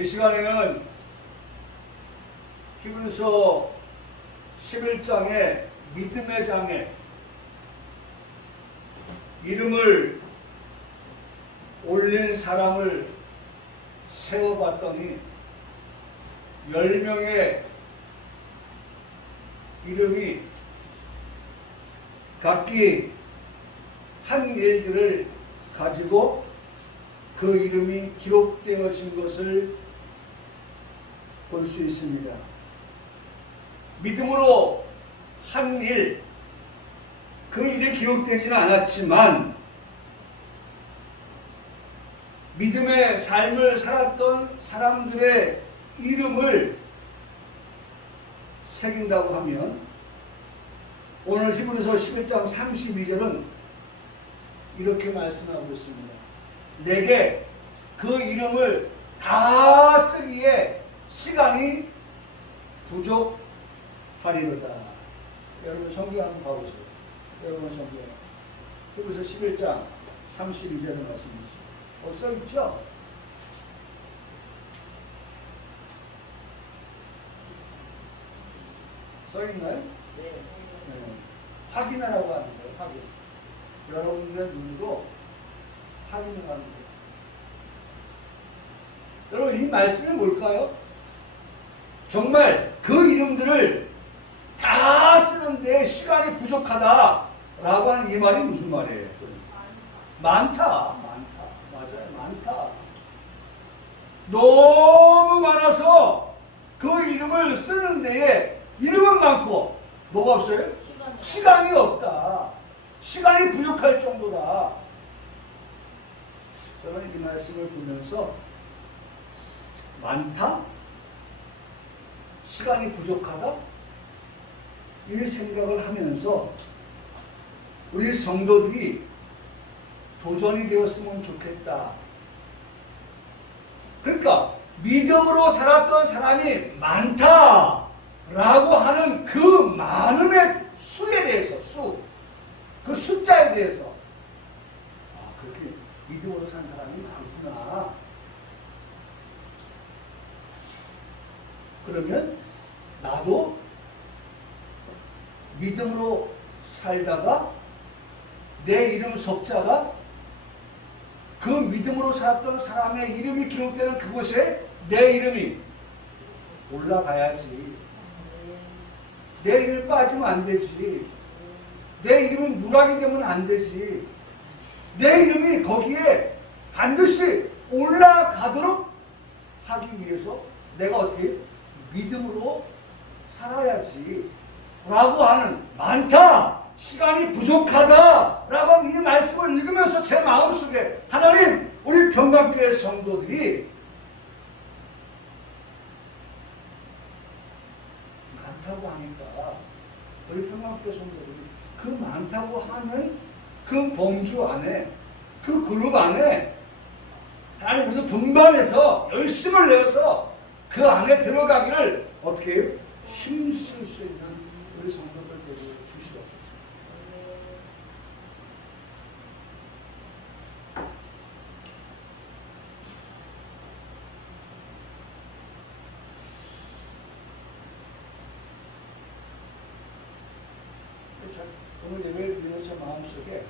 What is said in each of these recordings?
이 시간에는 히브리서 11장의 믿음의 장에 이름을 올린 사람을 세워봤더니 10명의 이름이 각기 한 일들을 가지고 그 이름이 기록되어진 것을 볼 수 있습니다. 믿음으로 한 일, 그 일이 기록되지는 않았지만 믿음의 삶을 살았던 사람들의 이름을 새긴다고 하면 오늘 히브리서 11장 32절은 이렇게 말씀하고 있습니다. 내게 그 이름을 다 쓰기에 시간이 부족하리로다. 여러분 성경 한번 봐보세요. 여러분 성경 히브리서 11장 32절의 말씀이죠. 써있죠? 써있나요? 네. 확인하라고 하는 거예요. 확인. 여러분들의 눈으로 확인을 하는 거예요. 여러분 이 말씀이 뭘까요? 정말 그 이름들을 다 쓰는데 시간이 부족하다라고 하는 이 말이 무슨 말이에요? 많다. 맞아요. 많다. 너무 많아서 그 이름을 쓰는 데에 이름은 많고 뭐가 없어요? 시간이 없다. 시간이 부족할 정도다. 저는 이 말씀을 보면서 많다? 시간이 부족하다? 이 생각을 하면서 우리 성도들이 도전이 되었으면 좋겠다. 그러니까 믿음으로 살았던 사람이 많다라고 하는 그 많음의 수에 대해서 그 숫자에 대해서 그렇게 믿음으로 산 사람이 많구나. 그러면 나도 믿음으로 살다가 내 이름 석자가 그 믿음으로 살았던 사람의 이름이 기록되는 그곳에 내 이름이 올라가야지. 내 이름이 빠지면 안 되지. 내 이름이 누락이 되면 안 되지. 내 이름이 거기에 반드시 올라가도록 하기 위해서 내가 어떻게 믿음으로 살아야지 라고 하는 많다, 시간이 부족하다 라고 하는 이 말씀을 읽으면서 제 마음속에 하나님, 우리 평강교회 성도들이 많다고 하니까 우리 평강교회 성도들이 그 많다고 하는 그 범주 안에, 그 그룹 안에 하나님 우리도 분발해서 열심을 내어서 그 안에 들어가기를 어떻게 해요? 힘쓸 수 있는 우리 성도들 되게 주시옵소서. 오늘 예배를 드리는 제 마음속에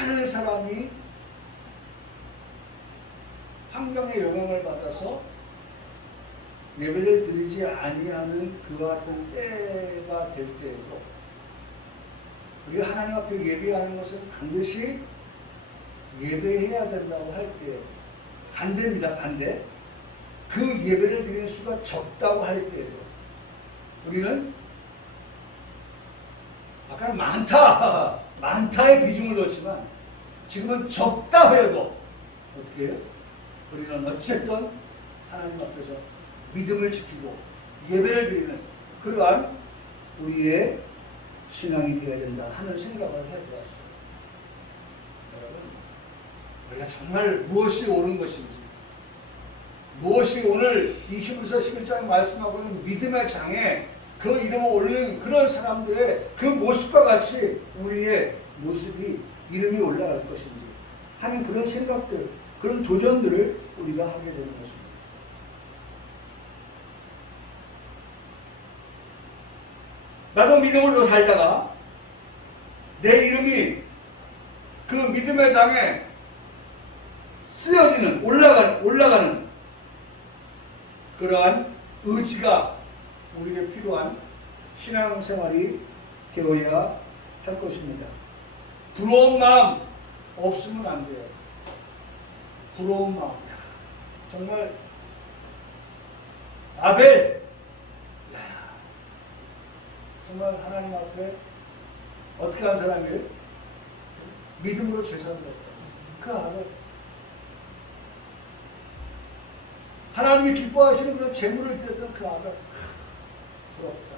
많은 사람이 환경의 영향을 받아서 예배를 드리지 아니하는 그와 같은 때가 될 때에도 우리가 하나님 앞에 예배하는 것은 반드시 예배해야 된다고 할 때 반대입니다. 반대. 그 예배를 드리는 수가 적다고 할 때에도 우리는 아까는 많다의 비중을 넣었지만 지금은 적다 해도 어떻게 해요? 우리는 어쨌든 하나님 앞에서 믿음을 지키고 예배를 드리는 그러한 우리의 신앙이 되어야 된다 하는 생각을 해보았어요. 여러분, 우리가 정말 무엇이 옳은 것인지, 무엇이 오늘 이 히브리서 11장에 말씀하고 있는 믿음의 장에 그 이름을 올리는 그런 사람들의 그 모습과 같이 우리의 모습이 이름이 올라갈 것인지 하는 그런 생각들, 그런 도전들을 우리가 하게 되는 것입니다. 나도 믿음으로 살다가 내 이름이 그 믿음의 장에 쓰여지는, 올라가는 그러한 의지가 우리에게 필요한 신앙생활이 되어야 할 것입니다. 부러운 마음 없으면 안 돼요. 부러운 마음. 정말 아벨, 정말 하나님 앞에 어떻게 한 사람이에요? 믿음으로 제사를 드렸다. 그 아벨. 하나님이 기뻐하시는 그런 재물을 드렸던 그 아벨. 부럽다.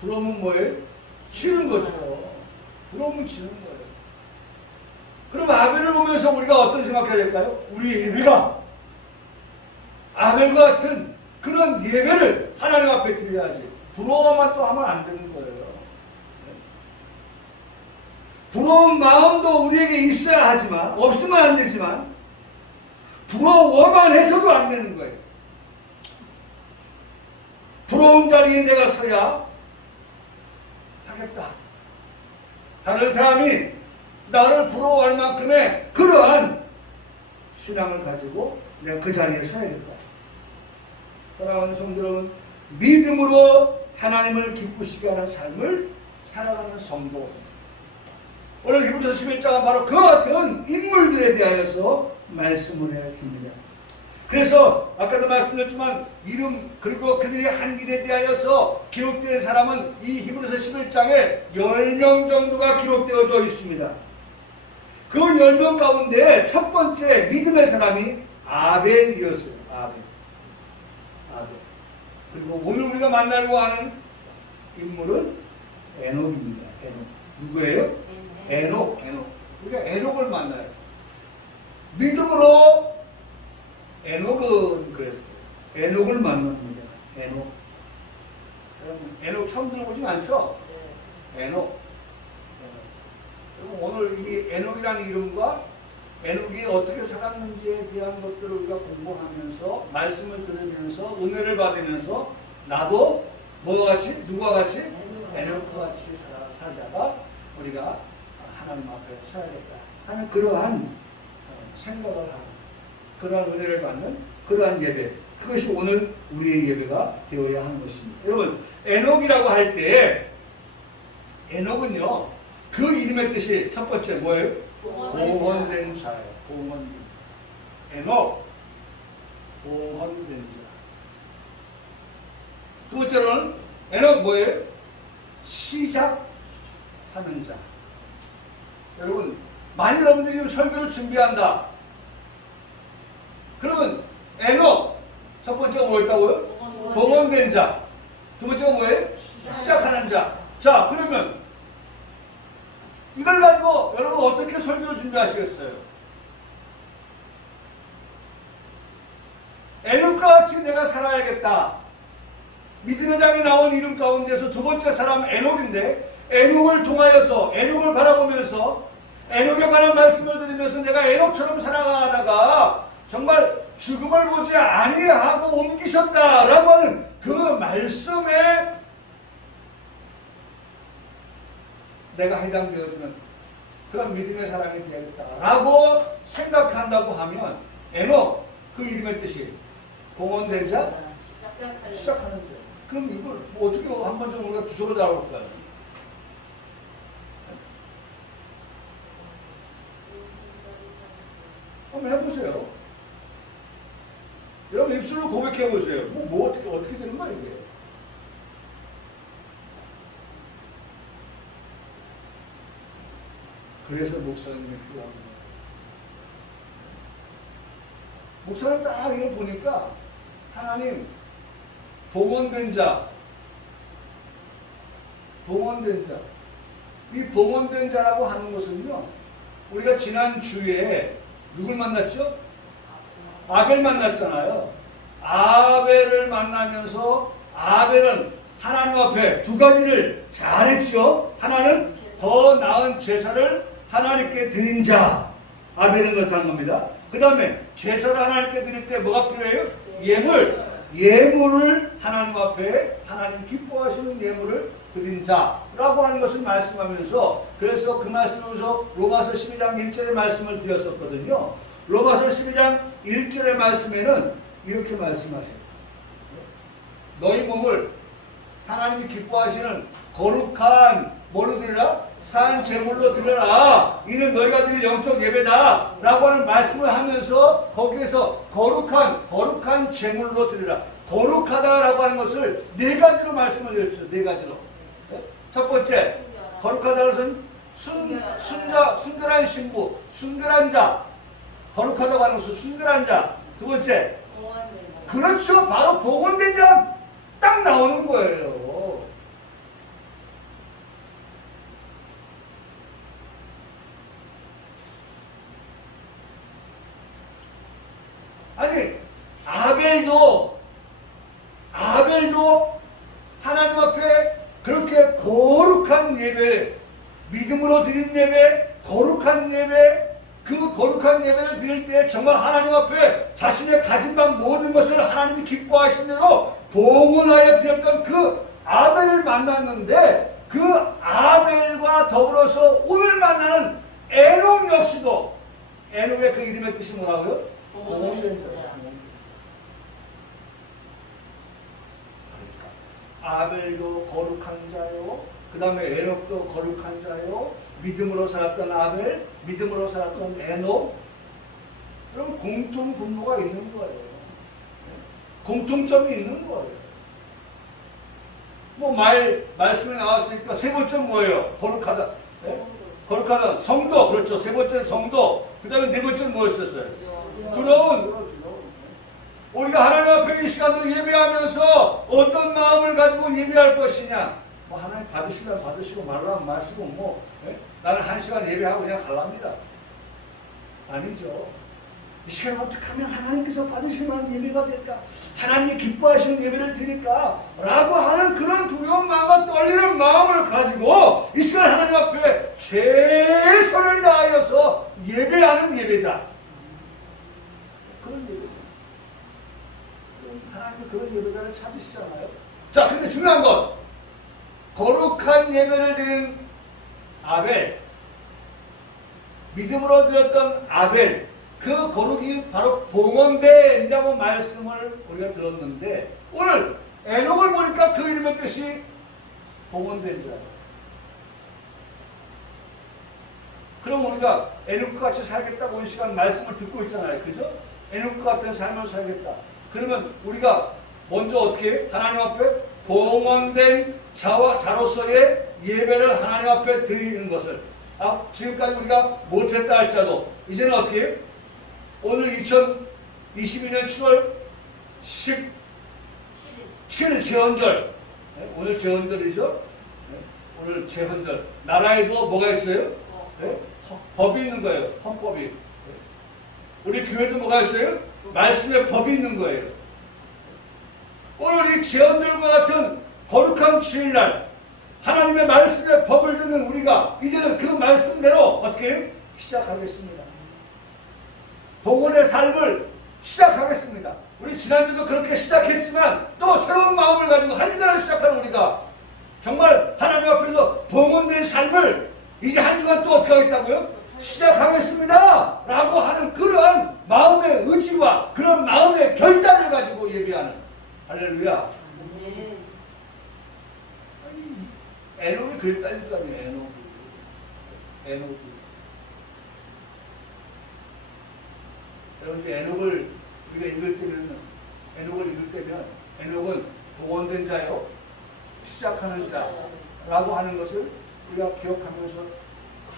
부러우면 뭐예요? 치는 거죠. 부러우면 치는 거예요. 그럼 아벨을 보면서 우리가 어떤 생각해야 될까요? 우리 예배가 아벨과 같은 그런 예배를 하나님 앞에 드려야지. 부러워만 또 하면 안 되는 거예요. 부러운 마음도 우리에게 있어야 하지만, 없으면 안 되지만, 부러워만 해서도 안 되는 거예요. 부러운 자리에 내가 서야 하겠다. 다른 사람이 나를 부러워할 만큼의 그러한 신앙을 가지고 내가 그 자리에 서야겠다. 사랑하는 성도 여러분, 믿음으로 하나님을 기쁘시게 하는 삶을 살아가는 성도. 오늘 히브리서 11장은 바로 그 같은 인물들에 대하여서 말씀을 해줍니다. 그래서 아까도 말씀드렸지만 이름 그리고 그들이 한 일에 대하여서 기록된 사람은 이 히브리서 11장에 10명 정도가 기록되어져 있습니다. 그 10명 가운데 첫 번째 믿음의 사람이 아벨이었어요. 아벨. 그리고 오늘 우리가 만나려고 하는 인물은 에녹입니다. 에녹. 누구예요? 에녹. 우리가 에녹을 만나요. 믿음으로 에녹은 그랬어요. 에녹을 만납니다. 에녹. 에녹 처음 들어보진 않죠? 에녹. 그럼 오늘 이 에녹이라는 이름과 에녹이 어떻게 살았는지에 대한 것들을 우리가 공부하면서 말씀을 들으면서 은혜를 받으면서 나도 뭐와 같이? 누구와 같이? 에녹과 같이 살다가 우리가 하나님 앞에 서야겠다 하는 그러한 생각을 하는 그러한 은혜를 받는 그러한 예배, 그것이 오늘 우리의 예배가 되어야 하는 것입니다. 여러분, 에녹이라고 할 때 에녹은요 그 이름의 뜻이 첫 번째 뭐예요? 봉헌된 자예요. 에녹, 봉헌된 자. 두 번째로는 에녹 뭐예요? 시작하는 자. 여러분, 많은 여러분들이 지금 설교를 준비한다. 그러면 에녹 첫 번째가 뭐였다고요? 봉헌된 자. 두 번째가 뭐예요? 시작하는 자. 자, 그러면 이걸 가지고 여러분 어떻게 설교를 준비하시겠어요? 에녹과 같이 내가 살아야겠다. 믿음의 장에 나온 이름 가운데서 두 번째 사람 에녹인데, 에녹을 통하여서 에녹을 바라보면서 에녹에 관한 말씀을 드리면서 내가 에녹처럼 살아가다가 정말 죽음을 보지 아니하고 옮기셨다라고 하는 그 말씀에 내가 해당되어지는 그런 믿음의 사람이 되겠다라고 생각한다고 하면 에녹, 그 이름의 뜻이 봉헌된 자, 시작하는 자. 그럼 이걸 뭐 어떻게 한 번 좀 우리가 주소로 다뤄볼까요? 한번 해보세요. 여러분 입술로 고백해보세요. 어떻게 되는 거야 이게? 그래서 목사님이 필요합니다. 목사를 딱 이걸 보니까 하나님 봉헌된 자, 이 봉헌된 자라고 하는 것은요, 우리가 지난 주에 누굴 만났죠? 아벨 만났잖아요. 아벨을 만나면서 아벨은 하나님 앞에 두 가지를 잘했죠. 하나는 더 나은 제사를 하나님께 드린 자, 아벨은 그렇다는 겁니다. 그 다음에 제사를 하나님께 드릴 때 뭐가 필요해요? 예물을 하나님 앞에 하나님 기뻐하시는 예물을 드린 자라고 하는 것을 말씀하면서, 그래서 그 말씀으로서 로마서 12장 1절의 말씀을 드렸었거든요. 로마서 12장 1절의 말씀에는 이렇게 말씀하세요. 너희 몸을 하나님이 기뻐하시는 거룩한 뭐로 드리라? 산 제물로 드려라. 이는 너희가 드릴 영적 예배다 라고 하는 말씀을 하면서 거기에서 거룩한 제물로 드리라. 거룩하다라고 하는 것을 네 가지로 말씀을 드렸죠. 네 가지로. 첫 번째, 거룩하다는 것은 순결한 신부, 순결한 자. 거룩하다고 하는 것은 순결한 자. 두 번째, 그렇죠. 바로 복원된 자 딱 나오는 거예요. 아니, 아벨도 하나님 앞에 그렇게 거룩한 예배, 믿음으로 드린 예배, 거룩한 예배, 그 거룩한 예배를 드릴 때 정말 하나님 앞에 자신의 가진 바 모든 것을 하나님이 기뻐하신 대로 봉헌하여 드렸던 그 아벨을 만났는데, 그 아벨과 더불어서 오늘 만나는 에녹 역시도, 에녹의 그 이름의 뜻이 뭐라고요? 봉헌된 자. 아벨도 거룩한 자요, 그 다음에 에녹도 거룩한 자요, 믿음으로 살았던 아벨, 믿음으로 살았던 에녹, 그럼 공통 분모가 있는 거예요. 공통점이 있는 거예요. 뭐 말씀에 나왔으니까 세 번째는 뭐예요? 거룩하다. 네? 거룩하다. 성도. 그렇죠. 세 번째는 성도. 그 다음에 네 번째는 뭐였었어요? 두려운. 우리가 하나님 앞에 이 시간을 예배하면서 어떤 마음을 가지고 예배할 것이냐. 뭐 하나님 받으시면 받으시고 말라면 마시고 뭐 나는 한 시간 예배하고 그냥 갈랍니다. 아니죠. 이 시간 어떻게 하면 하나님께서 받으실 만한 예배가 될까? 하나님이 기뻐하시는 예배를 드릴까? 라고 하는 그런 두려운 마음과 떨리는 마음을 가지고 이 시간 하나님 앞에 최선을 다하여서 예배하는 예배자. 그런 예배. 하나님은 그런 예배자를 찾으시잖아요. 자, 근데 중요한 건 거룩한 예배를 드리는 아벨, 믿음으로 드렸던 아벨, 그 거룩이 바로 봉헌된다고 말씀을 우리가 들었는데, 오늘 에녹을 보니까 그 이름의 뜻이 봉헌된 자예요. 그럼 우리가 에녹과 같이 살겠다고 이 시간 말씀을 듣고 있잖아요. 그죠? 에녹과 같은 삶을 살겠다. 그러면 우리가 먼저 어떻게 해요? 하나님 앞에 봉헌된 자로서의 예배를 하나님 앞에 드리는 것을, 지금까지 우리가 못했다 할지라도 이제는 어떻게 해요? 오늘 2022년 7월 17일 제헌절, 오늘 제헌절이죠. 오늘 제헌절. 나라에도 뭐가 있어요? 법이 있는 거예요. 헌법이. 우리 교회도 뭐가 있어요? 말씀의 법이 있는 거예요. 오늘 이 제헌절과 같은 거룩한 주일날 하나님의 말씀의 법을 듣는 우리가 이제는 그 말씀대로 어떻게 해요? 시작하겠습니다. 봉헌의 삶을 시작하겠습니다. 우리 지난주도 그렇게 시작했지만 또 새로운 마음을 가지고 한 주간을 시작하는 우리가 정말 하나님 앞에서 봉헌된 삶을 이제 한 주간 또 어떻게 하겠다고요? 시작하겠습니다 라고 하는 그러한 마음의 의지와 그런 마음의 결단을 가지고 예배하는, 할렐루야. 에녹이 그랬다는 거 아니에요. 에녹이. 여러분, 에녹을 우리가 읽을 때면 에녹은 봉헌된 자요, 시작하는 자라고 하는 것을 우리가 기억하면서,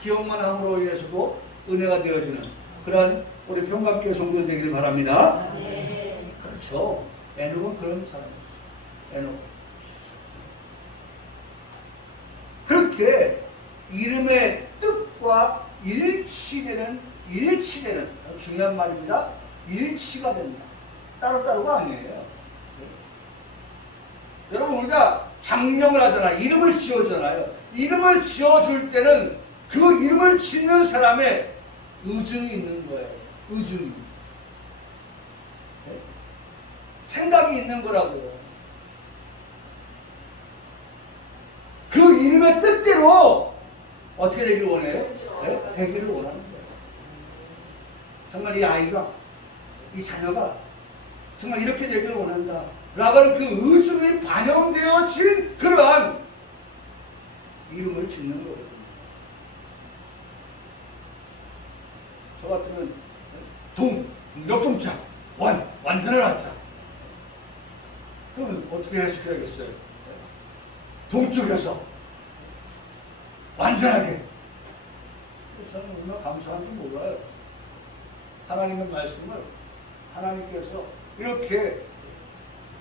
기억만 함으로 인해서도 은혜가 되어지는 그런 우리 평강교회 성도 되기를 바랍니다. 네. 그렇죠. 에녹은 그런 사람이에요. 에녹. 그렇게 이름의 뜻과 일치되는 중요한 말입니다. 일치가 된다. 따로따로가 아니에요. 여러분, 우리가 장명을 하잖아요. 이름을 지어주잖아요. 이름을 지어줄 때는 그 이름을 짓는 사람의 의중이 있는 거예요. 의중이. 네? 생각이 있는 거라고요. 그 이름의 뜻대로 어떻게 되기를 원해요? 네? 되기를 원하는 거예요. 정말 이 아이가, 이 자녀가 정말 이렇게 되기를 원한다. 라고 하는 그 의중이 반영되어진 그러한 이름을 짓는 거예요. 저 같으면 역동자, 완전을 하자. 그러면 어떻게 해석해야겠어요? 동쪽에서 완전하게. 저는 얼마나 감사한지 몰라요. 하나님의 말씀을 하나님께서 이렇게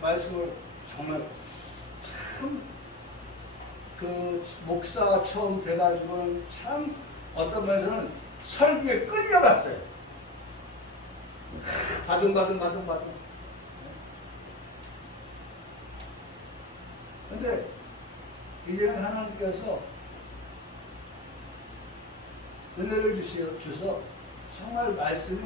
말씀을 정말 참 그 목사 처음 돼가지고는 참 어떤 면에서는 설교에 끌려갔어요. 바둥바둥. 근데 이제는 하나님께서 은혜를 주셔서 정말 말씀이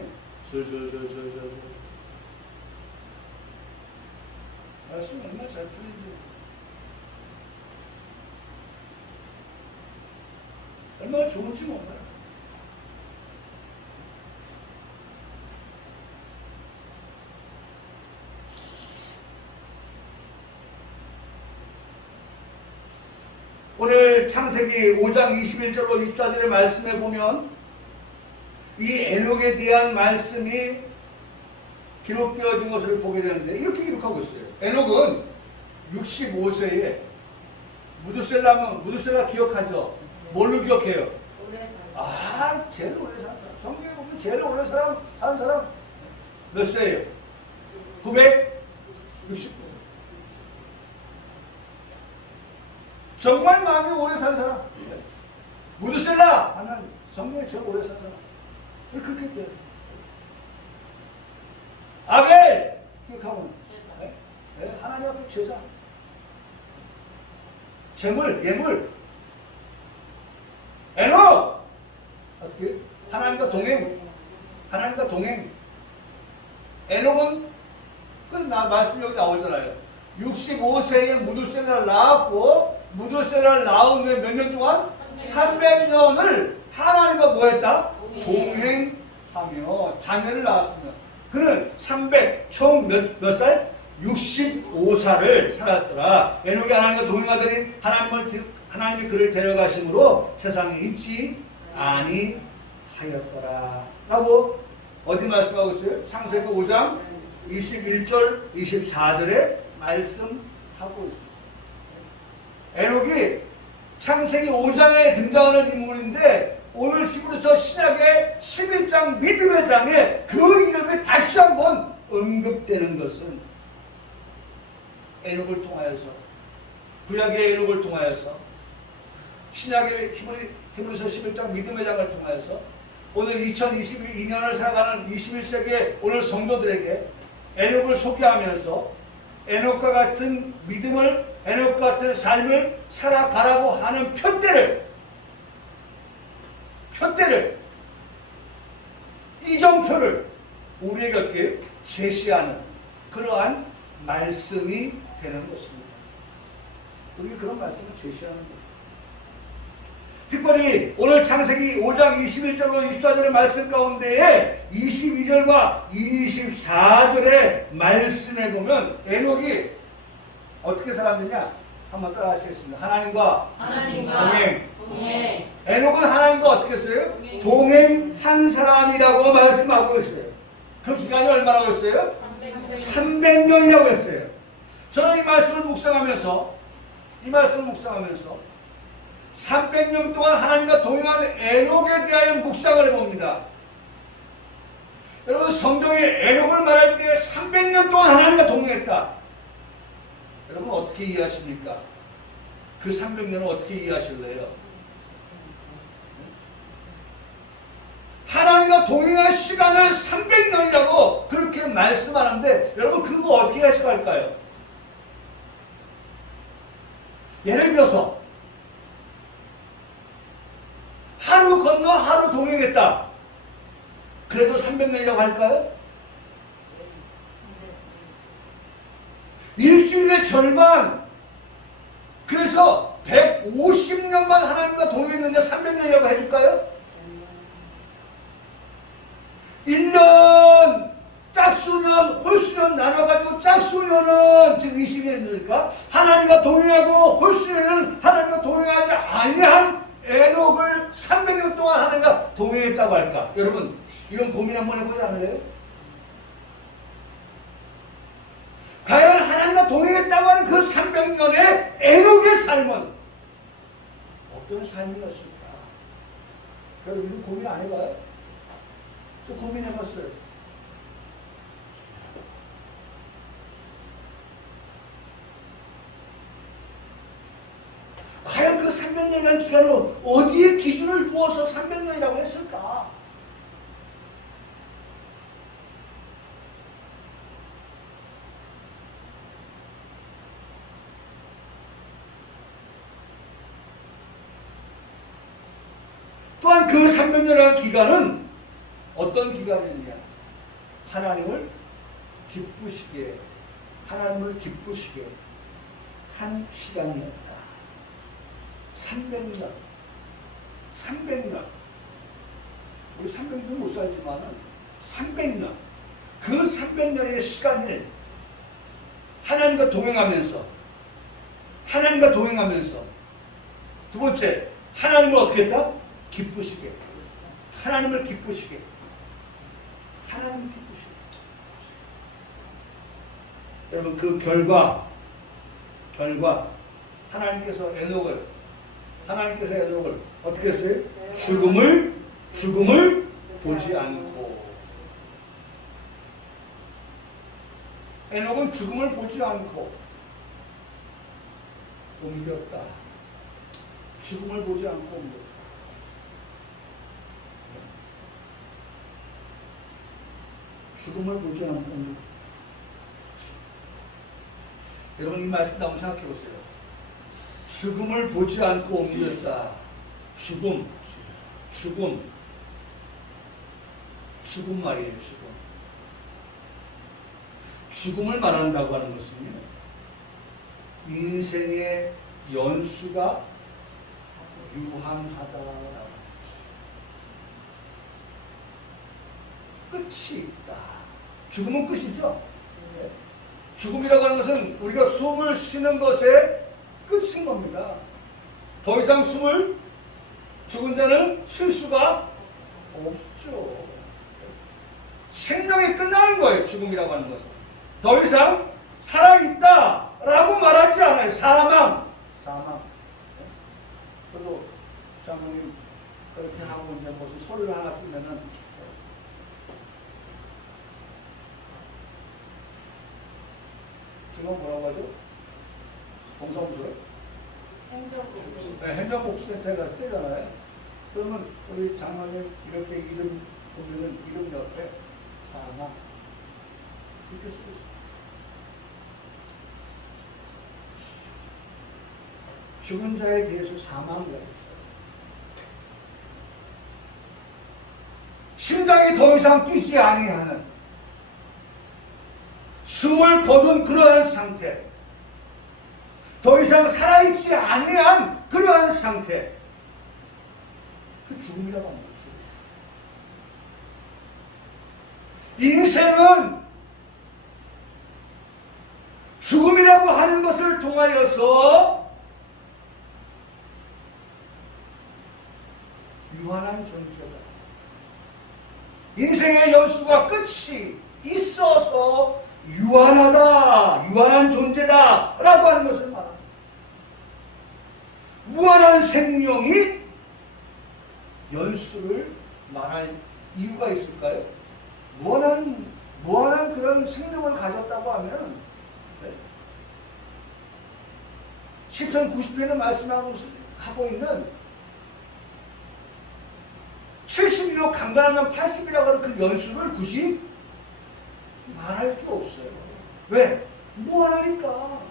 말씀이 얼마나 잘 풀리지. 얼마나 좋은지 몰라요. 오늘 창세기 5장 21절로 24절의 말씀에 보면 이 에녹에 대한 말씀이 기록되어진 것을 보게 되는데 이렇게 기록하고 있어요. 에녹은 65세에 무드셀라 기억하죠? 뭘로 기억해요? 제일 오래 산 사람. 성경에 보면 제일 오래 산 사람 몇 세예요? 960세. 정말 마음이 오래 산 사람. 무드셀라 하면 성경에 제일 오래 산 사람. 그렇게 돼요. 아벨 기억하면 하나님 앞에 제사. 재물, 예물. 에녹 어떻게? 하나님과 동행. 에녹은 말씀 여기 나오잖아요. 65세에 무드셀라를 낳았고 무드셀라를 낳은 후에 몇 년 동안? 300년을 하나님과 뭐 했다? 동행하며 자녀를 낳았으며 그는 총 몇 살? 65살을 살았더라. 에녹이 하나님과 동행하더니 하나님이 그를 데려가심으로 세상에 있지 아니하였더라. 라고 어디 말씀하고 있어요? 창세기 5장 21절 24절에 말씀하고 있어요. 에녹이 창세기 5장에 등장하는 인물인데 오늘 히브리서 신약의 11장 믿음의 장에 그 이름이 다시 한번 언급되는 것은 에녹을 통하여서 구약의 에녹을 통하여서 신약의 히브리서 11장 믿음의 장을 통하여서 오늘 2022년을 살아가는 21세기의 오늘 성도들에게 에녹을 소개하면서 에녹과 같은 믿음을 에녹과 같은 삶을 살아가라고 하는 편대를 이정표를 우리에게 어떻게 제시하는 그러한 말씀이 되는 것입니다. 우리 그런 말씀을 제시하는 거예요. 특별히 오늘 창세기 5장 21절로 24절의 말씀 가운데에 22절과 24절의 말씀에 보면 에녹이 어떻게 살았느냐? 한번 따라 하시겠습니다. 하나님과 동행. 에녹은 하나님과 어떻게 했어요? 동행한 사람이라고 말씀하고 있어요. 그 기간이 얼마라고 했어요? 300년이라고 했어요. 저는 이 말씀을 묵상하면서 300년 동안 하나님과 동행한 에녹에 대하여 묵상을 해봅니다. 여러분 성경에 에녹을 말할 때 300년 동안 하나님과 동행했다. 여러분 어떻게 이해하십니까? 그 300년을 어떻게 이해하실래요? 하나님과 동행할 시간을 300년이라고 그렇게 말씀하는데 여러분 그거 어떻게 해석할까요? 예를 들어서 갈까요? 일주일의 절반. 그래서 150년만 하나님과 동행했는데 300년이라고 해줄까요? 1년, 짝수년, 홀수년 나눠가지고 짝수년은 지금 20년이니까 하나님과 동행하고 홀수년은 하나님과 동행하지 아니한 에녹을 300년 동안 하나님과 동행했다고 할까? 여러분 이런 고민 한번 해보지 않으세요? 과연 하나님과 동행했다고 하는 그 300년의 에녹의 삶은 어떤 삶이었을까? 여러분 고민 안 해봐요? 또 고민해봤어요. 과연 그 300년이라는 기간을 어디에 기준을 두어서 300년이라고 했을까? 또한 그 300년이라는 기간은 어떤 기간이냐? 하나님을 기쁘시게, 하나님을 기쁘시게 한 시간이었다. 300년. 300년. 우리 300년 못 살지만 300년. 그 300년의 시간을 하나님과 동행하면서 두 번째, 하나님을 어떻게 했다? 기쁘시게. 하나님을 기쁘시게. 하나님을 기쁘시게. 여러분 그 결과 하나님께서 에녹을 어떻게 했어요? 죽음을 보지 않고. 에녹은 죽음을 보지 않고 옮겼다. 죽음을 보지 않고 옮겼다. 죽음을 보지 않고 옮겼다. 여러분 이 말씀 한번 생각해 보세요. 죽음을 보지 않고 옮겼다. 죽음 말이에요. 죽음을 말한다고 하는 것은요, 인생의 연수가 유한하다. 끝이 있다. 죽음은 끝이죠. 죽음이라고 하는 것은 우리가 숨을 쉬는 것의 끝인 겁니다. 더 이상 숨을 죽은 자는 쉴 수가 없죠. 생명이 끝나는 거예요. 죽음이라고 하는 것은. 더 이상 살아있다라고 말하지 않아요. 사망. 저도 장모님 그렇게 하고 이제 무슨 소리를 하나 뜨면은 지금 뭐라고 하죠? 봉사무소요? 행정복지센터에 가서 뜨잖아요. 그러면 우리 장모님 이렇게 이름 보면은 이름 옆에 사망 이렇게 쓰고 있어요. 죽은 자에 대해서 사망이라고 했어요. 심장이 더 이상 뛰지 아니하는 숨을 거둔 그러한 상태, 더 이상 살아있지 아니한 그러한 상태, 그 죽음이라고 합니다. 인생은 죽음이라고 하는 것을 통하여서 유한한 존재다. 인생의 연수가 끝이 있어서 유한하다, 유한한 존재다 라고 하는 것을 말합니다. 무한한 생명이 연수를 말할 이유가 있을까요? 무한한 그런 생명을 가졌다고 하면, 네? 시편 90편에 말씀하고 있는 70이요 강간하면 80이라고 하는 그 연수를 굳이 말할 게 없어요. 왜? 무한하니까.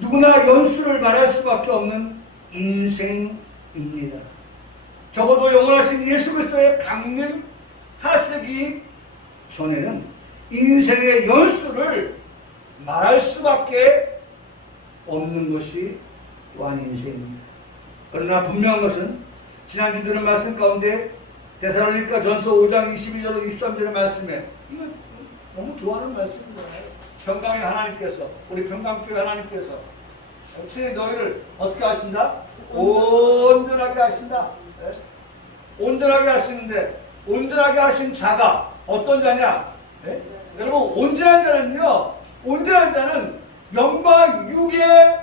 누구나 연수를 말할 수밖에 없는 인생입니다. 적어도 영원하신 예수 그리스도의 강림 하시기 전에는 인생의 연수를 말할 수밖에 없는 것이 또한 인생입니다. 그러나 분명한 것은 지난주 들은 말씀 가운데 데살로니가 전서 5장 22절 23절의 말씀에 이거 너무 좋아하는 말씀입니다. 평강의 하나님께서 우리 평강교회 하나님께서 역시 너희를 어떻게 하신다? 온전하게 하신다. 네? 온전하게 하시는데 온전하게 하신 자가 어떤 자냐? 네? 여러분 온전한 자는요, 온전한 자는 영과 육의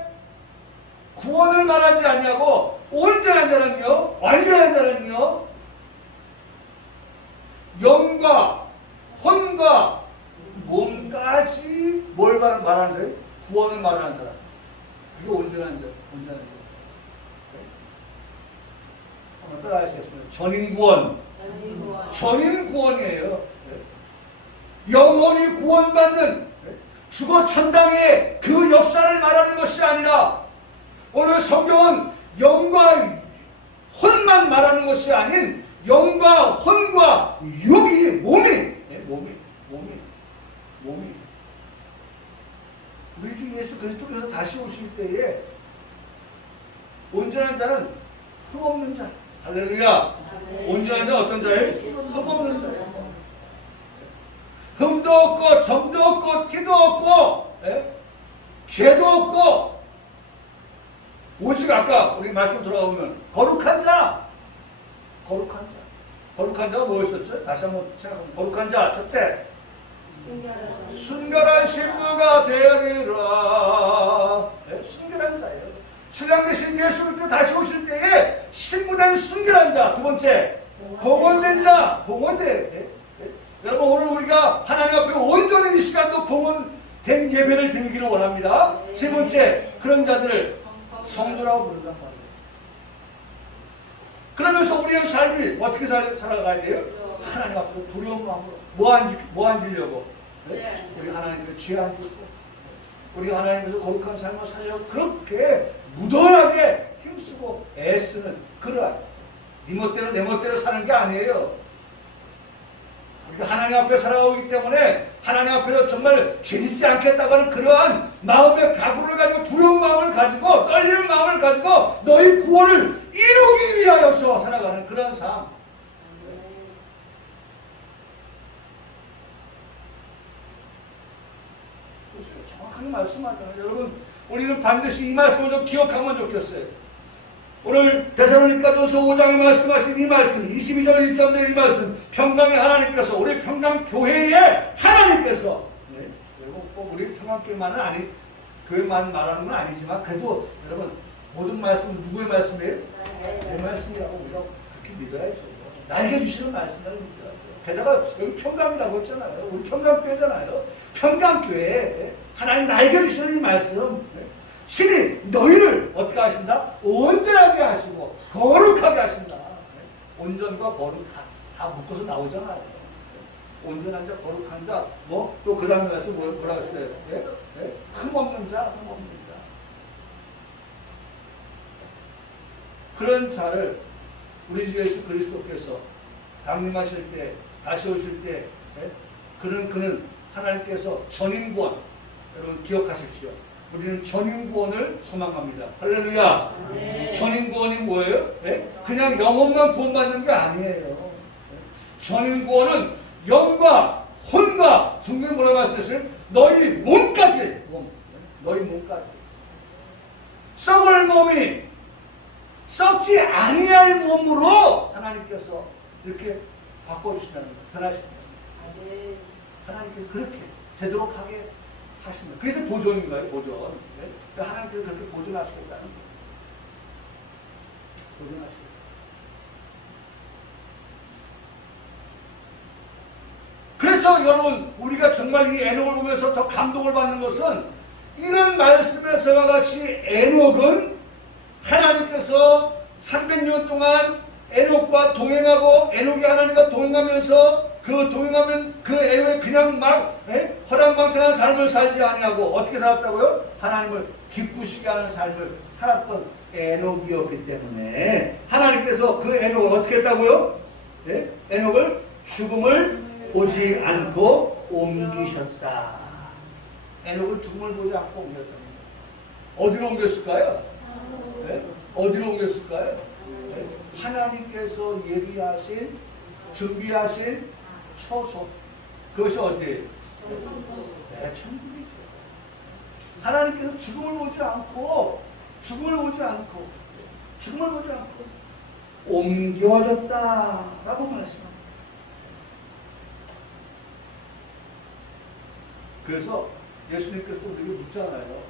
구원을 말하지 않냐고. 온전한 자는요, 완전한 자는요, 영과 혼과 몸까지 뭘 말하는 사람? 구원을 말하는 사람. 이게 온전한 자, 온전한 자. 한번 따라하시겠습니다. 전인구원. 전인구원이에요. 영혼이 구원받는 죽어 천당의 그 역사를 말하는 것이 아니라 오늘 성경은 영과 혼만 말하는 것이 아닌 영과 혼과 육이 몸이 우리 주 예수 그리스도께서 다시 오실 때에 온전한 자는 흠없는 자. 할렐루야. 온전한 자는 어떤 자예요? 흠없는 자예요. 흠도 없고 점도 없고 티도 없고 죄도 없고 오직 아까 우리 말씀 돌아오면 거룩한 자. 거룩한 자가 뭐였었죠? 다시 한번 생각해보면 거룩한 자 첫째 순결한 신부가 되리라. 순결한 자예요. 신랑 되신 예수 그리스도 다시 오실 때에 신부된 순결한 자. 두 번째 봉헌된 자. 봉헌된. 여러분 오늘 우리가 하나님 앞에 온전히 이 시간도 봉헌된 예배를 드리기를 원합니다. 세 번째 그런 자들을 성도라고 부른단 말이에요. 그러면서 우리의 삶이 어떻게 살아가야 돼요? 하나님 앞에 두려운 마음으로. 뭐 안 지려고? 네? 우리 하나님께서 죄 안 짓고 우리 하나님께서 거룩한 삶을 살려고 그렇게 무던하게 힘쓰고 애쓰는 그러한 네 멋대로 내 멋대로 사는 게 아니에요. 우리가 하나님 앞에 살아오기 때문에 하나님 앞에서 정말 죄짓지 않겠다고 하는 그러한 마음의 각오를 가지고 두려운 마음을 가지고 떨리는 마음을 가지고 너희 구원을 이루기 위하여서 살아가는 그런 삶. 정확하게 말씀하잖아요. 여러분 우리는 반드시 이 말씀을 좀 기억하면 좋겠어요. 오늘 데살로니가전서 5장에 말씀하신 이 말씀 22절 23절 이 말씀 평강의 하나님께서 우리 평강교회의 하나님께서 여러분 꼭 우리 평강교회만은 아니 교회만 말하는 건 아니지만 그래도 여러분 모든 말씀은 누구의 말씀이에요? 내 말씀이라고 우리가 그렇게 믿어야죠. 나에게 주시는 말씀이라고 믿어야죠. 게다가 여기 평강이라고 했잖아요. 우리 평강교회잖아요. 평강교회 하나님 나에게 주시는 이 말씀 신이 너희를 어떻게 하신다? 온전하게 하시고 거룩하게 하신다. 온전과 거룩 다 묶어서 나오잖아요. 온전한 자, 거룩한 자, 뭐 또 그 다음에 가서 뭐라 했어요? 흠없는 자, 흠없는 자. 그런 자를 우리 주 예수 그리스도께서 강림하실 때, 다시 오실 때, 그는 하나님께서 전인구원, 여러분 기억하십시오. 우리는 전인구원을 소망합니다. 할렐루야. 네. 전인구원이 뭐예요? 그냥 영혼만 구원받는 게 아니에요. 전인구원은 영과 혼과 성경에 뭐라고 말씀하셨어요? 너희 몸까지 너희 몸까지 썩을 몸이 썩지 아니할 몸으로 하나님께서 이렇게 바꿔주신다는 거예요. 변하신다는 거예요. 하나님께서 그렇게 되도록 하게 하십니다. 그래서 보존인가요? 보존. 하나님께서 그렇게 보존하시겠다는 거예요. 보존하시겠다. 그래서 여러분 우리가 정말 이 에녹을 보면서 더 감동을 받는 것은 이런 말씀에서와 같이 에녹은 하나님께서 300년 동안 에녹과 동행하고 에녹이 하나님과 동행하면서 그 동행하면 그 애에 그냥 막 허랑방탕한 삶을 살지 아니하고 어떻게 살았다고요? 하나님을 기쁘시게 하는 삶을 살았던 에녹이었기 때문에 하나님께서 그 에녹을 어떻게 했다고요? 에녹을 죽음을 보지 않고 옮기셨다. 에녹을 죽음을 보지 않고 옮겼다. 어디로 옮겼을까요? 어디로 옮겼을까요? 하나님께서 예비하신 준비하신 처소. 그것이 어디예요? 천국이죠. 하나님께서 죽음을 보지 않고 옮겨졌다라고 말씀합니다. 그래서 예수님께서 우리에게 묻잖아요.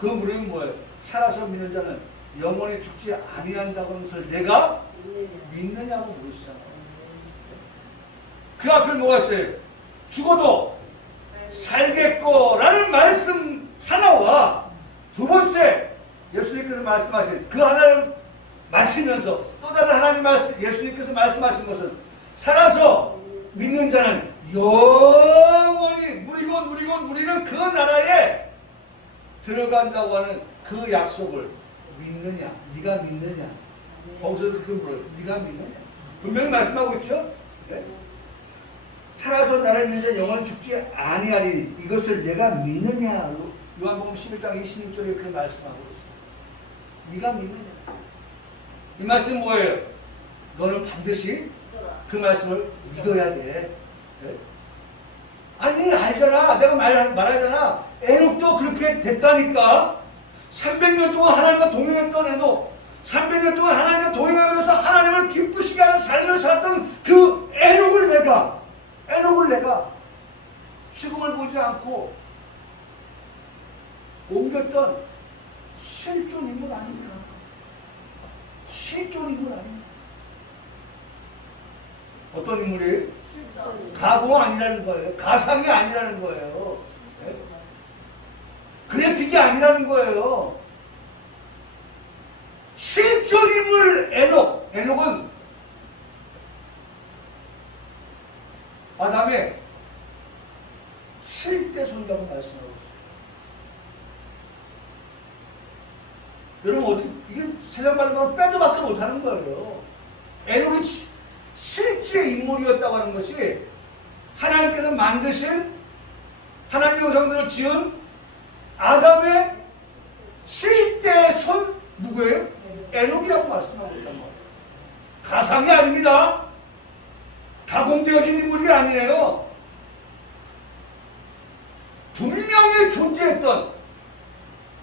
그 물음이 뭐예요? 살아서 믿는 자는 영원히 죽지 아니한다고 하는 것을 내가 믿느냐고 물으시잖아요. 그 앞에 뭐가 있어요? 죽어도 살겠고라는 말씀 하나와 두 번째 예수님께서 말씀하신 그 하나를 마치면서 또 다른 하나님 말씀 예수님께서 말씀하신 것은 살아서 믿는 자는 영원히 누리는 그 나라에 들어간다고 하는 그 약속을 믿느냐? 네가 믿느냐? 거기서 그렇게 물어요. 네가 믿느냐? 분명히 말씀하고 있죠? 네? 살아서 나를 믿는 자 영원히 죽지 아니하리. 이것을 내가 믿느냐? 요한복음 11장 26절에 그렇게 말씀하고 있어요. 네가 믿느냐? 이 말씀 뭐예요? 너는 반드시 그 말씀을 믿어야 돼. 네? 아니 알잖아. 내가 말하잖아. 에녹도 그렇게 됐다니까. 300년 동안 하나님과 동행했던 에녹, 300년 동안 하나님과 동행하면서 하나님을 기쁘시게 하는 삶을 살았던 그 에녹을 내가 죽음을 보지 않고 옮겼던 실존 인물 아닙니까? 실존 인물 아닙니까? 어떤 인물이에요? 가구가 아니라는 거예요. 가상이 아니라는 거예요. 네? 그래픽이 아니라는 거예요. 실존 인물 에녹은 아담의 실대손이라고 말씀하고 있어요. 여러분 어떻게 이게 세상 말로 빼도 박도 못하는 거예요. 에녹이 실제 인물이었다고 하는 것이 하나님께서 만드신 하나님의 형상대로 지은 아담의 실대손 누구예요? 에녹이라고 말씀하고 있단 말이에요. 가상이 아닙니다. 가공되어진 인물이 아니에요. 분명히 존재했던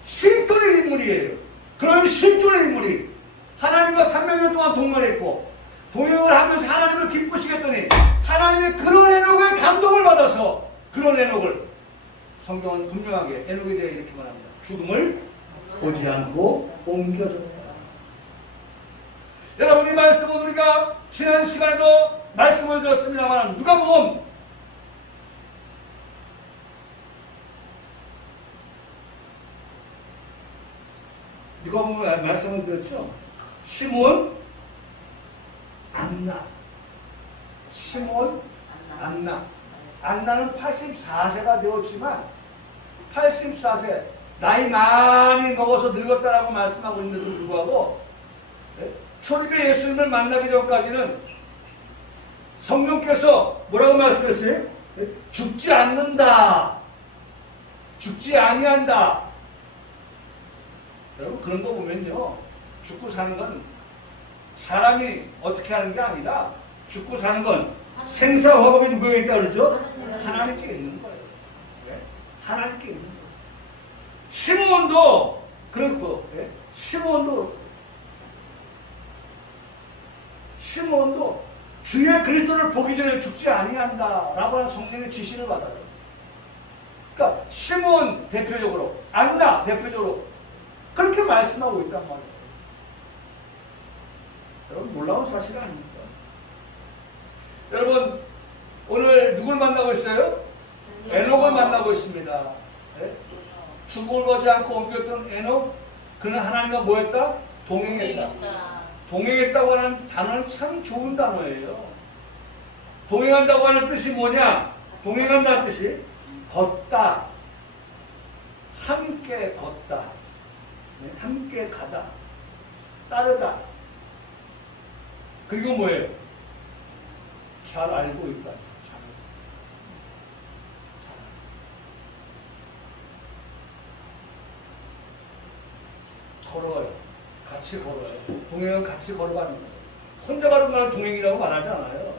실존의 인물이에요. 그런 실존의 인물이 하나님과 300년 동안 동행했고 동행을 하면서 하나님을 기쁘시게 했더니 하나님의 그런 에녹의 감동을 받아서 그런 에녹을 성경은 분명하게 에녹에 대해 이렇게 말합니다. 죽음을 보지 않고 옮겨졌다. 여러분 이 말씀은 우리가 지난 시간에도 말씀을 드렸습니다만 누가복음 말씀을 드렸죠. 시몬 안나는 84세가 되었지만 84세 나이 많이 먹어서 늙었다라고 말씀하고 있는데도 불구하고 초립의 예수님을 만나기 전까지는 성령께서 뭐라고 말씀했어요? 죽지 않는다. 죽지 아니한다. 여러분 그런 거 보면요. 죽고 사는 건 사람이 어떻게 하는 게 아니라 죽고 사는 건 생사화복이 누구에게 있다 그러죠? 하나님께 있는 거예요. 네? 하나님께 있는 거예요. 시몬도 그렇고 시몬도 주의 그리스도를 보기 전에 죽지 아니한다라고 하는 성령의 지시를 받아요. 그러니까 시몬 대표적으로 안나 대표적으로 그렇게 말씀하고 있단 말이에요. 여러분 놀라운 사실 아닙니까? 여러분 오늘 누굴 만나고 있어요? 에녹을 만나고 있습니다. 네? 죽음을 보지 않고 옮겼던 에녹 그는 하나님과 뭐했다? 동행했다. 동행했다고 하는 단어는 참 좋은 단어예요. 동행한다고 하는 뜻이 뭐냐? 동행한다는 뜻이 걷다, 함께 걷다, 함께 가다, 따르다. 그리고 뭐예요? 잘 알고 있다. 걸어가요. 같이 걸어요. 동행은 같이 걸어가는 거예요. 혼자 가는 걸 동행이라고 말하지 않아요.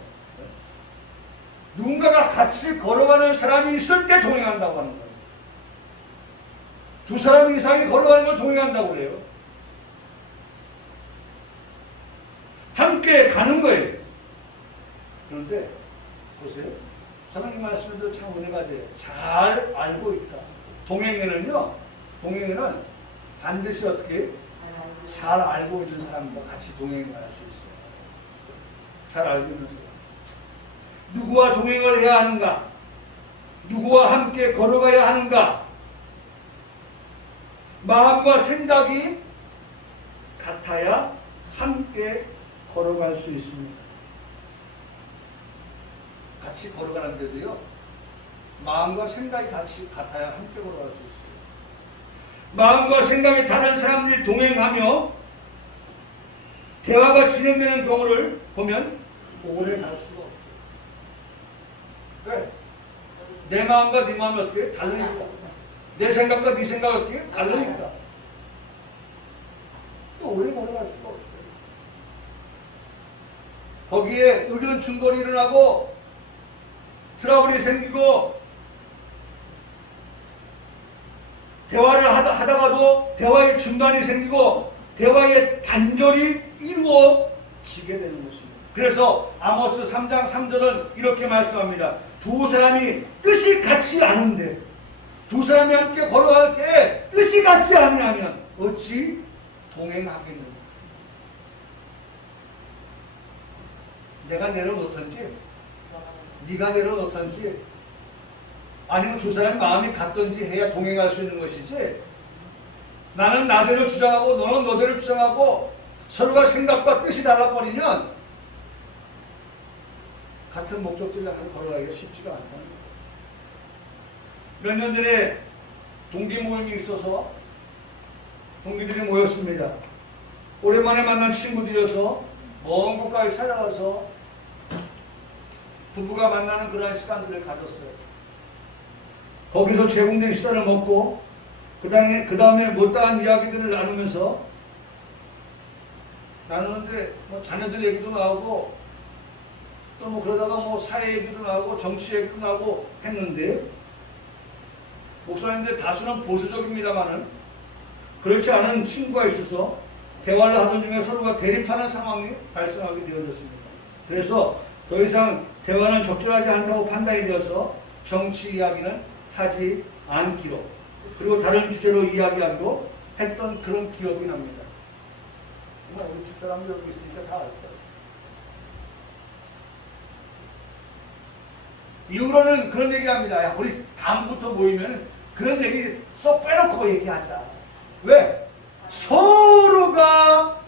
누군가가 같이 걸어가는 사람이 있을 때 동행한다고 하는 거예요. 두 사람 이상이 걸어가는 걸 동행한다고 그래요. 함께 가는 거예요. 그런데 보세요. 하나님 말씀도 참 은혜가 돼요. 잘 알고 있다. 동행에는요. 동행에는 반드시 어떻게 잘 알고 있는 사람과 같이 동행을 할 수 있어요. 잘 알고 있는 사람. 누구와 동행을 해야 하는가? 누구와 함께 걸어가야 하는가? 마음과 생각이 같아야 함께 걸어갈 수 있습니다. 같이 걸어가는데도요, 마음과 생각이 같아야 함께 걸어갈 수 있어요. 마음과 생각이 다른 사람들이 동행하며 대화가 진행되는 경우를 보면 오래 갈 수가 없어요. 왜? 내 마음과 네 마음이 어떻게 다르니까. 내 생각과 네 생각이 어떻게 다르니까. 또 오래 걸어갈 수가 없어요. 거기에 의견 충돌이 일어나고 트러블이 생기고 대화를 하다가도 대화의 중단이 생기고 대화의 단절이 이루어지게 되는 것입니다. 그래서 아모스 3장 3절은 이렇게 말씀합니다. 두 사람이 뜻이 같지 않은데, 두 사람이 함께 걸어갈 때 뜻이 같지 않으면 어찌 동행하겠는가? 내가 내려놓던지 네가 내려놓던지 아니면 두 사람의 마음이 같던지 해야 동행할 수 있는 것이지, 나는 나대로 주장하고 너는 너대로 주장하고 서로가 생각과 뜻이 달라버리면 같은 목적지를 향해 걸어가기가 쉽지가 않다는 거예요. 몇 년 전에 동기 모임이 있어서 동기들이 모였습니다. 오랜만에 만난 친구들이어서 먼 곳까지 찾아가서 부부가 만나는 그러한 시간들을 가졌어요. 거기서 제공된 시간을 먹고 그 다음에 못다한 이야기들을 나누면서 나누는데 뭐 자녀들 얘기도 나오고 또 뭐 그러다가 뭐 사회 얘기도 나오고 정치 얘기도 나오고 했는데, 목사님들 다수는 보수적입니다만은 그렇지 않은 친구가 있어서 대화를 하던 중에 서로가 대립하는 상황이 발생하게 되어졌습니다. 그래서 더 이상 대화는 적절하지 않다고 판단이 되어서 정치 이야기는 하지 않기로, 그리고 다른 주제로 이야기하기로 했던 그런 기억이 납니다. 우리 집사람들 여기 있으니까 다 알 거예요. 이후로는 그런 얘기 합니다. 야, 우리 다음부터 모이면 그런 얘기 쏙 빼놓고 얘기하자. 왜? 서로가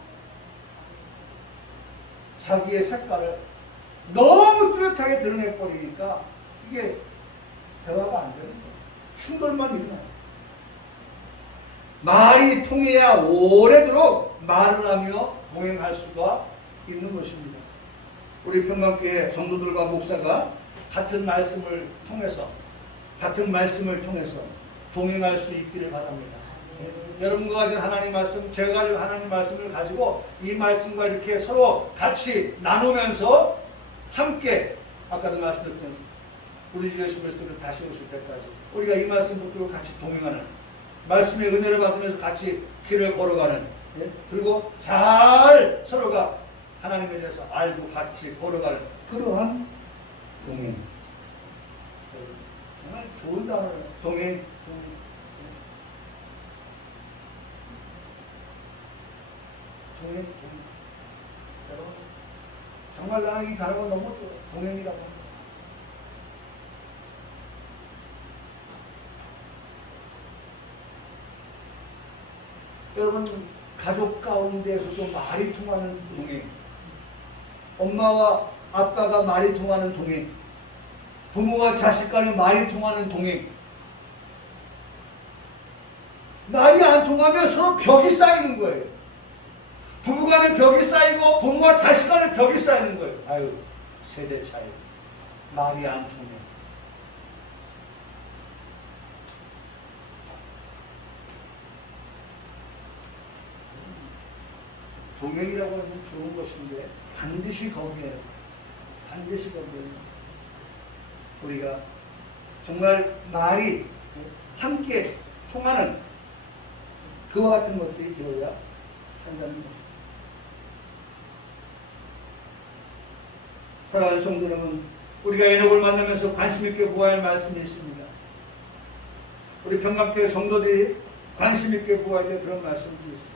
자기의 색깔을 너무 뚜렷하게 드러내버리니까 이게 대화가 안 되는 거예요. 충돌만 일어나요. 말이 통해야 오래도록 말을 하며 동행할 수가 있는 것입니다. 우리 평강교회 성도들과 목사가 같은 말씀을 통해서 동행할 수 있기를 바랍니다. 여러분과 가진 하나님 말씀, 제가 가진 하나님 말씀을 가지고 이 말씀과 이렇게 서로 같이 나누면서 함께, 아까도 말씀드렸던 우리 주 예수 그리스도를 다시 오실 때까지 우리가 이 말씀 붙들고 같이 동행하는, 말씀의 은혜를 받으면서 같이 길을 걸어가는, 그리고 잘 서로가 하나님에 대해서 알고 같이 걸어가는 그러한 동행. 정말 좋은 단어예요. 동행. 여러분, 정말 나는 이 단어가 너무 좋아요. 동행이라고 합니다. 여러분, 가족 가운데에서도 말이 통하는 동행. 엄마와 아빠가 말이 통하는 동행, 부모가 자식 간에 말이 통하는 동행. 말이 안 통하면 서로 벽이 쌓이는 거예요. 부부 간에 벽이 쌓이고 부모와 자식 간에 벽이 쌓이는 거예요. 아유, 세대 차이. 말이 안 통해. 동행이라고 하면 좋은 것인데 반드시 거기에요. 반드시 거기에요. 우리가 정말 말이 함께 통하는 그와 같은 것들이 되어야 한다는 것입니다. 사랑하는 성도 여러분, 우리가 에녹을 만나면서 관심 있게 보아야 할 말씀이 있습니다. 우리 평강교회 성도들이 관심 있게 보아야 될 그런 말씀들이 있습니다.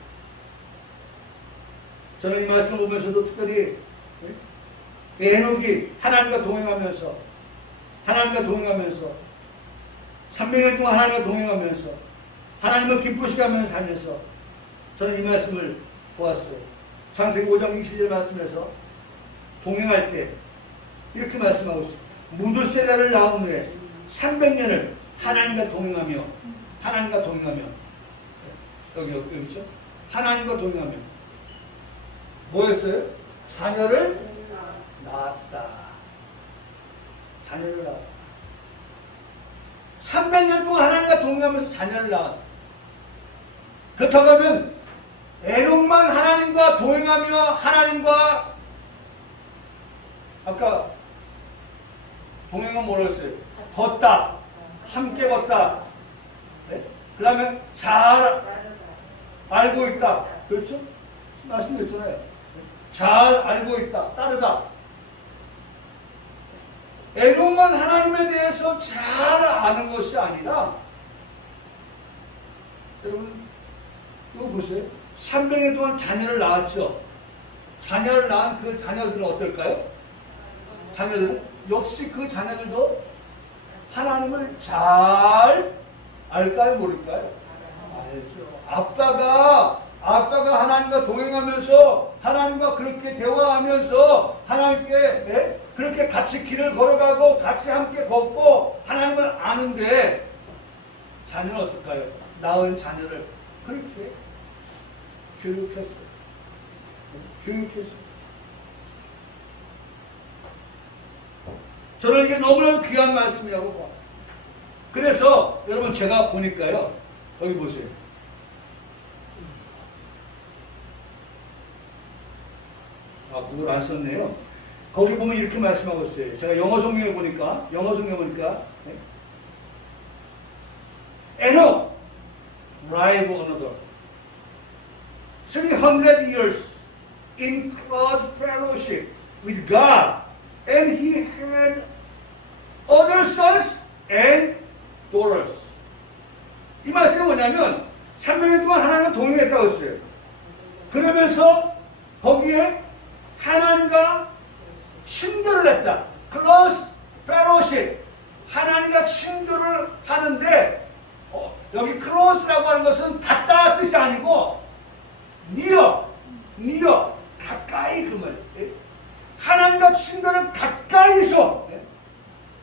저는 이 말씀을 보면서도 특별히 에녹이 하나님과 동행하면서 300년 동안 하나님과 동행하면서 하나님을 기쁘시게 하면서 살면서 저는 이 말씀을 보았어요. 창세기 5장 21절 말씀에서 동행할 때 이렇게 말씀하고 있습니다. 무두세라를 낳은 후에 300년을 하나님과 동행하며 여기 있죠? 하나님과 동행하며 뭐였어요? 자녀를 낳았다. 자녀를 낳았다. 300년 동안 하나님과 동행하면서 자녀를 낳았다. 그렇다고 하면 에녹만 하나님과 동행하며 하나님과 아까 동행은 뭐라고 했어요? 걷다. 함께 걷다. 네? 그 다음에 잘 알고 있다. 그렇죠? 말씀드렸잖아요. 잘 알고 있다. 따르다. 에녹만 하나님에 대해서 잘 아는 것이 아니라 여러분 이거 보세요. 300년 동안 자녀를 낳았죠. 자녀를 낳은 그 자녀들은 어떨까요? 자녀들은 역시 그 자녀들도 하나님을 잘 알까요? 모를까요? 알죠. 아빠가 하나님과 동행하면서 하나님과 그렇게 대화하면서 하나님께 그렇게 같이 길을 걸어가고 같이 함께 걷고 하나님을 아는데 자녀는 어떨까요? 낳은 자녀를 그렇게 교육했어요. 저는 이게 너무나도 귀한 말씀이라고 봐요. 그래서 여러분 제가 보니까요. 여기 보세요. 그걸 안 썼네요. 거기 보면 이렇게 말씀하고 있어요. 제가 영어 성경에 보니까 에녹 lived another 300 years in close fellowship with God, and he had other sons and daughters. 이 말씀은 뭐냐면 300년 동안 하나님과 동행했다고 했어요. 그러면서 거기에 하나님과 친교를 했다. close fellowship. 하나님과 친교를 하는데 여기 close라고 하는 것은 닿다 뜻이 아니고 near 가까이 그 말이에요. 하나님과 친교를 가까이서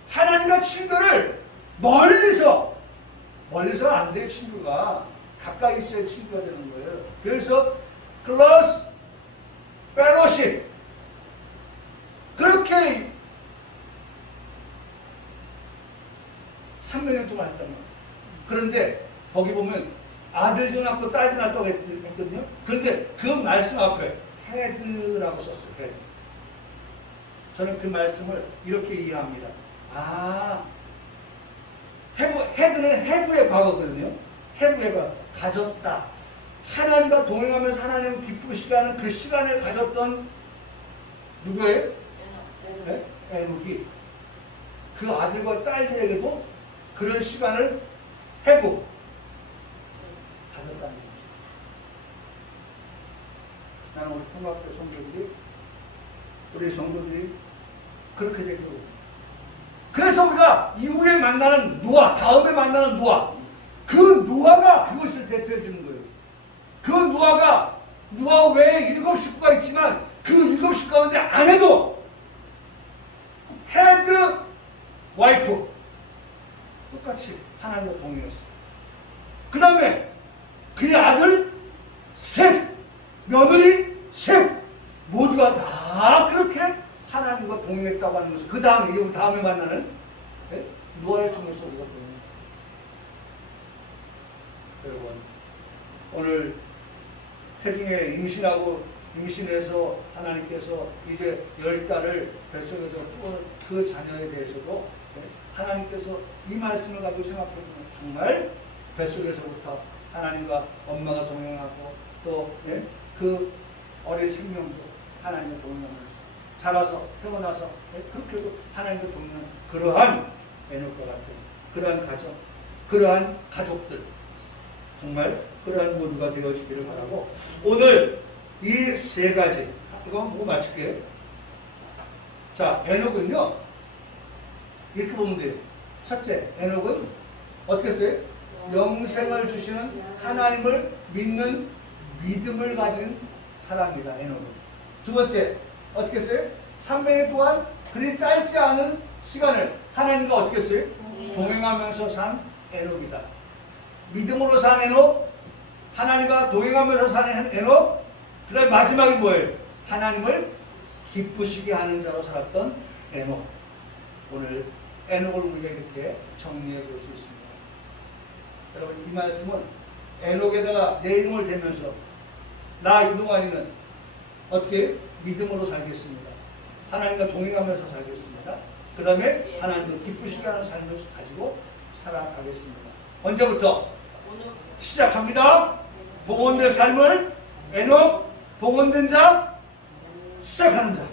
하나님과 친교를 멀리서 안 돼. 친구가 가까이 있어야 친구가 되는 거예요. 그래서 close fellowship 그렇게 300년 동안 했단 말이에요. 그런데 거기 보면 아들도 낳고 딸도 낳았다고 했거든요. 그런데 그 말씀 앞에 헤드라고 썼어요. 헤드. 저는 그 말씀을 이렇게 이해합니다. 헤드는 해부의 과거거든요. 해부의 과거. 가졌다. 하나님과 동행하면서 하나님을 기쁘시게 하는 그 시간을 가졌던 누구예요? 에녹이 그 아들과 딸들에게도 그런 시간을 해부 가졌다는 거죠. 나는 우리 통합교 성도들이 우리 성도들이 그렇게 되고 그래서 우리가 이후에 만나는 노아, 다음에 만나는 노아 그 노아가 그것을 대표해 주는 거예요. 그 노아 외에 7 식구가 있지만 그 7 식구 가운데 아내도 헤드 와이프 똑같이 하나님과 동행했어요. 그 다음에 그의 아들 셋, 며느리 셋 모두가 다 그렇게 하나님과 동행했다고 하는 것을 그 다음에 이 다음에 만나는 노아를 통해서 우리가 보는 여러분 오늘 태중에 임신해서 하나님께서 이제 10달을 뱃속에서 또 그 자녀에 대해서도 하나님께서 이 말씀을 가지고 생각해보면 정말 뱃속에서부터 하나님과 엄마가 동행하고 또 그 어린 생명도 하나님과 동행하면서 자라서 태어나서 그렇게도 하나님과 동행하는 그러한 에녹과 같은 그러한 가정, 그러한 가족들 정말 그러한 모두가 되어지기를 바라고 오늘 이 세 가지 이거 보고 마칠게요. 자, 에녹은요 이렇게 보면 돼요. 첫째, 에녹은 어떻게 했어요? 영생을 주시는 하나님을 믿는 믿음을 가진 사람입니다. 에녹은. 두 번째, 어떻게 했어요? 삼매일 동안 그리 짧지 않은 시간을 하나님과 어떻게 했어요? 동행하면서 산 에녹이다. 믿음으로 산 에녹, 하나님과 동행하면서 산 에녹, 그 다음에 마지막이 뭐예요? 하나님을 기쁘시게 하는 자로 살았던 에녹. 오늘 에녹을 우리가 이렇게 정리해 볼 수 있습니다. 여러분 이 말씀은 에녹에다가 내 이름을 대면서 나 유동환이는 어떻게 믿음으로 살겠습니다. 하나님과 동행하면서 살겠습니다. 그 다음에 하나님을 기쁘시게 하는 삶을 가지고 살아가겠습니다. 언제부터? 시작합니다. 동원된 삶을 에녹 동원된 자 시작하는 자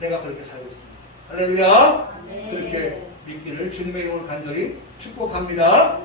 내가 그렇게 살겠습니다. 할렐루야. 그렇게 믿기를 주님의 이름으로 간절히 축복합니다.